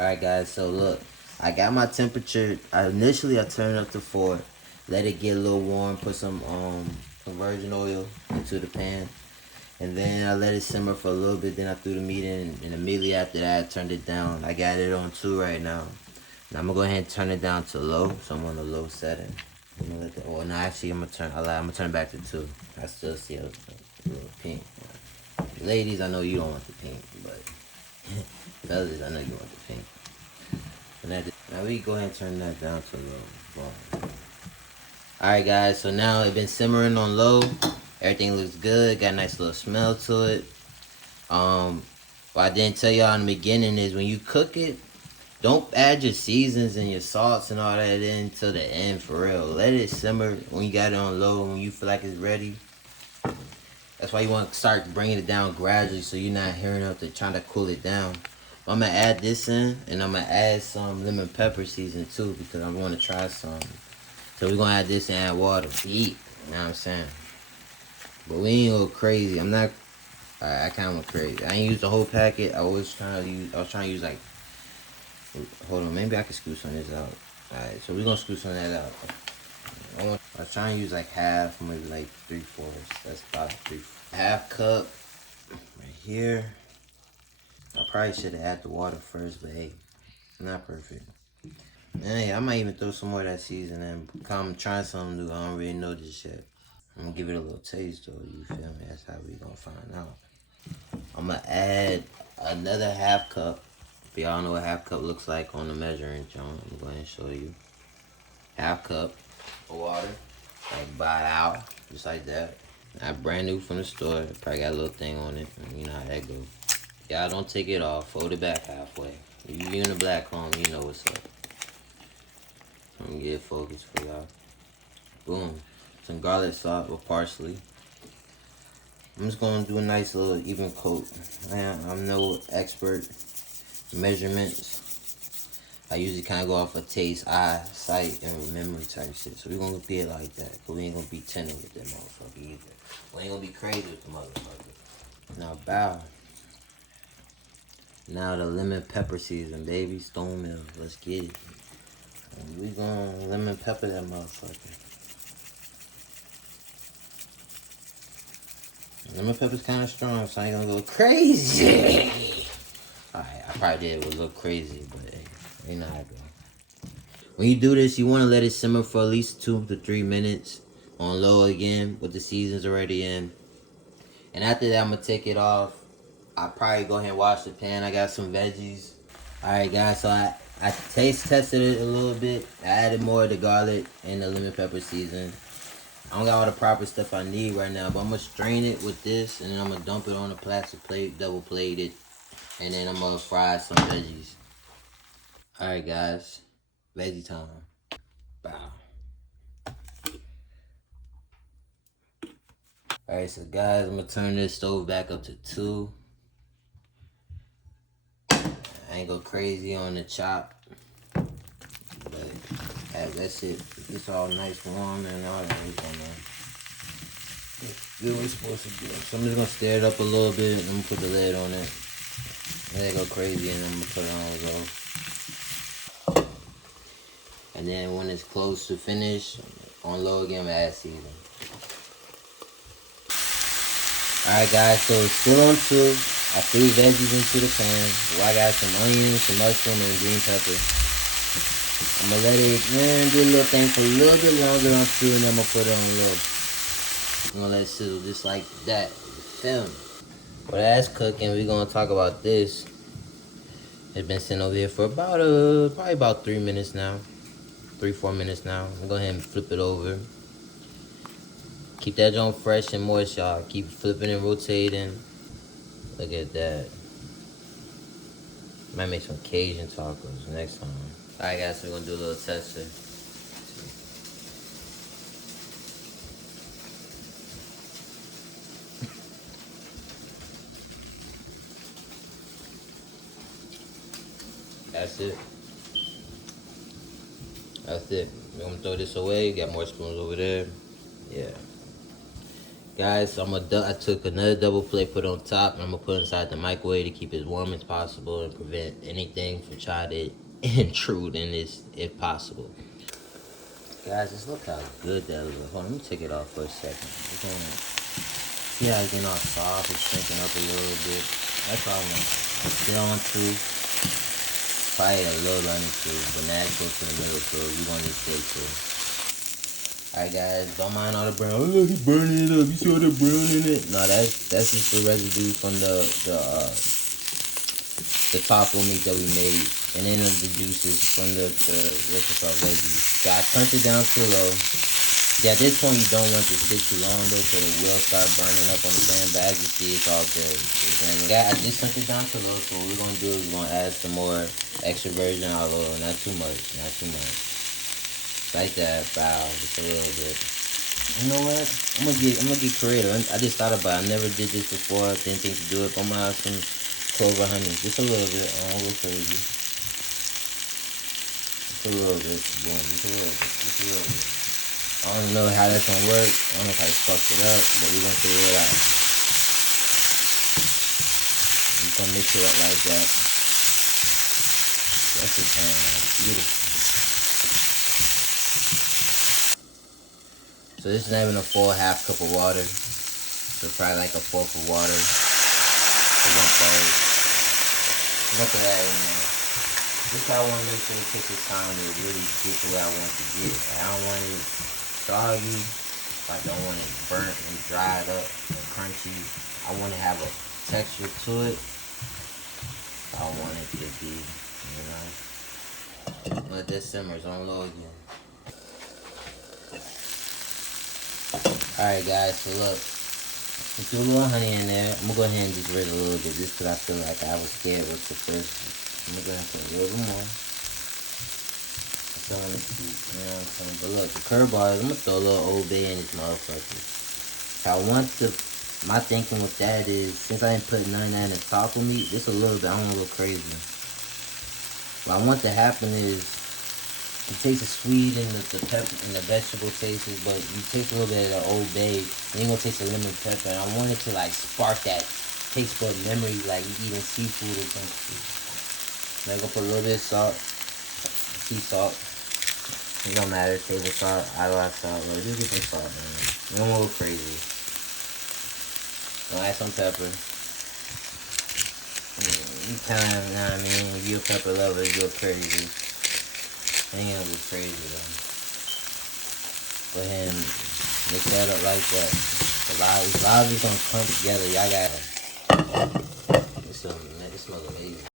Alright guys, so look, I got my temperature. Initially I turned it up to 4, let it get a little warm, put some virgin oil into the pan, and then I let it simmer for a little bit. Then I threw the meat in, and immediately after that I turned it down. I got it on 2 right now. Now I'm gonna go ahead and turn it down to low, so I'm on the low setting. I'm gonna let the, well, no, actually I'm gonna turn it back to 2. I still see a little pink. Ladies, I know you don't want the pink, but fellas, I know you want the pink. Now we go ahead and turn that down to low. Alright guys, so now it's been simmering on low. Everything looks good, got a nice little smell to it. What I didn't tell y'all in the beginning is when you cook it, don't add your seasons and your salts and all that in till the end, for real. Let it simmer when you got it on low, when you feel like it's ready. That's why you want to start bringing it down gradually so you're not hearing up to trying to cool it down. I'm going to add this in, and I'm going to add some lemon pepper season too because I want to try some. So we're going to add this and add water to eat. You know what I'm saying? But we ain't go crazy. I'm not, I kind of went crazy. I ain't used the whole packet. I was trying to use like, hold on, maybe I can scoop some of this out. Alright, so we're going to scoop some of that out. I was trying to use like half, maybe like 3/4. That's about 1/2 cup right here. I probably should have added the water first, but hey, not perfect. Hey, I might even throw some more of that seasoning. I'm trying something new. I don't really know this yet. I'm gonna give it a little taste though, you feel me? That's how we gonna find out. I'm gonna add another 1/2 cup. If y'all know what 1/2 cup looks like on the measuring joint, I'm going to show you. 1/2 cup of water, like by hour, just like that. Not brand new from the store. It probably got a little thing on it. You know how that goes. Y'all don't take it off. Fold it back halfway. If you in the black home, you know what's up. I'm gonna get it focused for y'all. Boom. Some garlic salt with parsley. I'm just gonna do a nice little even coat. I'm no expert measurements. I usually kind of go off of taste, eye, sight, and memory type shit. So we're gonna be like that. Cause we ain't gonna be tender with that motherfucker either. We ain't gonna be crazy with the motherfucker. Now bow. Now the lemon pepper season, baby. Stone mill. Let's get it. And we gonna lemon pepper that motherfucker. Lemon pepper's kind of strong, so I ain't gonna go crazy. Alright, I probably did a little crazy, but hey, you know how it go. When you do this, you want to let it simmer for at least 2 to 3 minutes on low again with the seasons already in. And after that, I'm going to take it off. I'll probably go ahead and wash the pan. I got some veggies. Alright guys, so I taste tested it a little bit. I added more of the garlic and the lemon pepper season. I don't got all the proper stuff I need right now, but I'm going to strain it with this, and then I'm going to dump it on a plastic plate, double plate it, and then I'm going to fry some veggies. Alright guys, veggie time. Bow. Alright, so guys, I'm going to turn this stove back up to 2. I ain't go crazy on the chop, but as that shit gets all nice warm and all that, we're gonna do what we're supposed to do. So I'm just gonna stir it up a little bit, and I'm gonna put the lid on it. Let it go crazy, and then I'm gonna put it on low. And then when it's close to finish, on low again, I'm gonna add seasoning. Alright guys, so it's still on 2. I threw veggies into the pan. Well, I got some onions, some mushroom, and green pepper. I'm gonna let it do a little thing for a little bit longer on 2, and then I'm gonna put it on low. I'm gonna let it sizzle just like that. You feel me? Well, that's cooking. We're gonna talk about this. It's been sitting over here for about probably about 3 minutes now. 3-4 minutes now. I'm gonna go ahead and flip it over. Keep that joint fresh and moist, y'all. Keep flipping and rotating. Look at that. Might make some Cajun tacos next time. Alright guys, so we're gonna do a little tester. That's it. That's it. We're gonna throw this away. Got more spoons over there. Yeah. Guys, so I took another double plate, put on top, and I'm gonna put it inside the microwave to keep it as warm as possible and prevent anything from trying to intrude in this if possible. Guys, just look how good that looks. Hold on, let me take it off for a second. See how it's getting all soft, it's shrinking up a little bit. That's all I want. Still on two. Probably a little runny too, but now it's close to the middle, so you want to stay too. Alright guys, don't mind all the brown. Oh look, he's burning it up. You see all the brown in it? No, that's just the residue from the taco meat that we made, and then the juices from the what's it called, veggies. So I turned it down to low. Yeah, at this point you don't want to sit too long though, because it will start burning up on the pan. But as you see, it's all good. I just turned it down to low. So what we're gonna do is we're gonna add some more extra virgin olive oil. Not too much, not too much. Like that, bow, just a little bit. You know what? I'm gonna get creative. I just thought about it. I never did this before. Didn't think to do it. But I'm gonna have some clover honey. Just a little bit. I don't go crazy. Just a little bit. Boom. Just a little bit. Just a little bit. I don't know how that's gonna work. I don't know if I fucked it up, but we're gonna figure it out. We're gonna mix it up like that. That's just kind of beautiful. So this is not even a full half cup of water. So probably like a fourth of water. So 1/3. Look at that in there. This I want to make sure it takes its time to really get to where I want to get. I don't want it soggy. I don't want it burnt and dried up and crunchy. I want to have a texture to it. I want it to be, you know. Let this simmer. It's on low again. Alright guys, so look, let's do a little honey in there. I'm gonna go ahead and just rid a little bit just because I feel like I was scared with the first. I'm gonna go ahead and put a little bit more. I still want to keep, you know what I'm saying? But look, the curd bars, I'm gonna throw a little Old Bay in this motherfucker. My thinking with that is, since I didn't put none of that in the taco meat, just a little bit, I don't want to go crazy. What I want to happen is, it tastes sweet and the pepper and the vegetable tastes, but you taste a little bit of the Old Bay, and you're gonna taste the lemon pepper. And I want it to like spark that taste bud memory, like you eating seafood or something. Now I'm gonna put a little bit of salt, sea salt. It don't matter, table salt, Idaho salt, but just get some salt, man. You don't wanna go crazy. I'll add some pepper. You kind of, you know what I mean? If you're a pepper lover, you go crazy. Ain't gonna go crazy though. Go ahead and mix that up like that. A lot of it's gonna come together. Y'all got it. It smells amazing.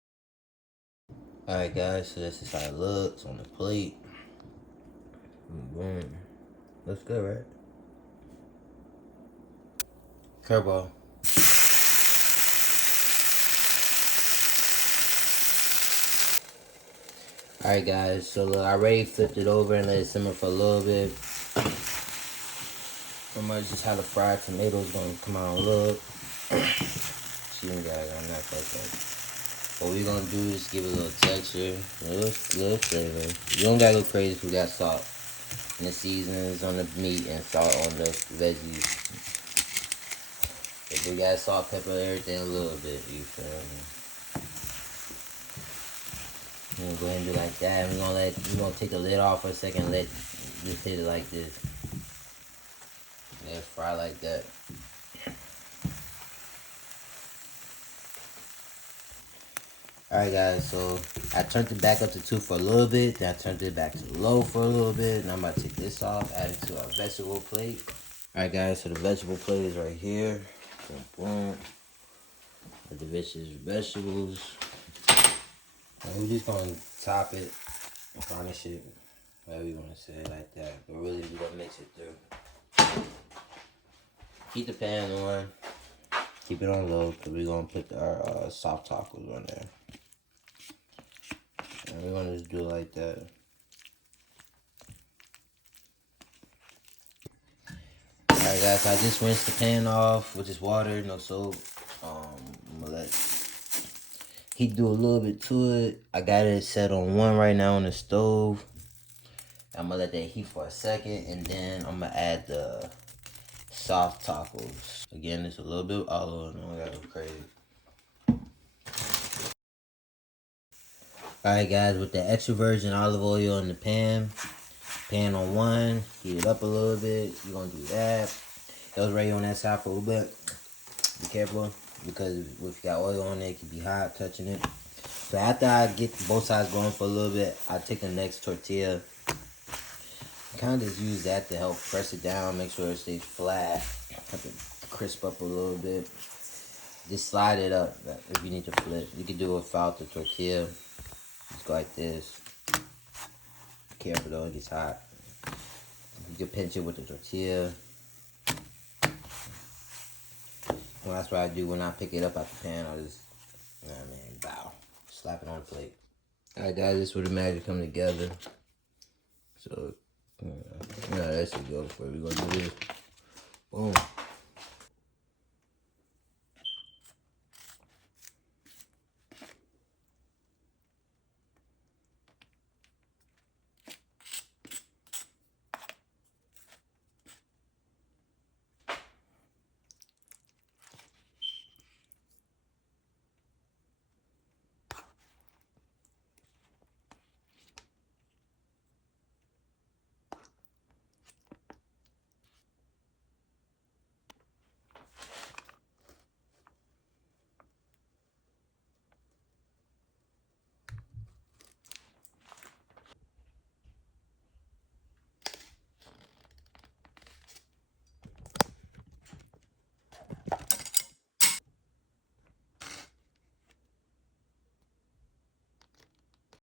Alright guys, so this is how it looks on the plate. Boom. Looks good, right? Curveball. Alright guys, so look, I already flipped it over and let it simmer for a little bit. Pretty much just how the fried tomatoes gonna come out and look. See you guys, I'm not like that. What we're gonna do is give it a little texture, a little flavor. You don't gotta go crazy if we got salt. And the seasonings on the meat and salt on the veggies. If we got salt, pepper, everything a little bit, you feel me? We're gonna go ahead and do like that. We're gonna take the lid off for a second, let just hit it like this. Yeah, fry like that. Alright guys, so I turned it back up to 2 for a little bit, then I turned it back to low for a little bit, and I'm about to take this off, add it to our vegetable plate. Alright guys, so the vegetable plate is right here. Boom, boom. With the vegetables. And we're just gonna top it, garnish it, whatever you wanna say, like that. But really, we're gonna mix it through. Keep the pan on. Keep it on low, because we're gonna put our soft tacos on there. And we're gonna just do it like that. Alright guys, so I just rinsed the pan off with just water, no soap. I'm gonna let heat do a little bit to it. I got it set on 1 right now on the stove. I'm gonna let that heat for a second, and then I'm gonna add the soft tacos. Again, it's a little bit of olive oil. I gotta go crazy. Alright guys, with the extra virgin olive oil in the pan on 1, heat it up a little bit. You're gonna do that. It was ready on that side for a little bit. Be careful, because if you got oil on it, it can be hot touching it. So after I get both sides going for a little bit, I take the next tortilla. Kind of just use that to help press it down, make sure it stays flat. Have to crisp up a little bit. Just slide it up if you need to flip. You can do it without the tortilla. Just go like this. Be careful though, it gets hot. You can pinch it with the tortilla. Well, that's what I do when I pick it up out the pan. I just, you know what I mean, bow. Slap it on the plate. Alright guys, this is where the magic come together. So, yeah, that should go for it. We're gonna do this. Boom.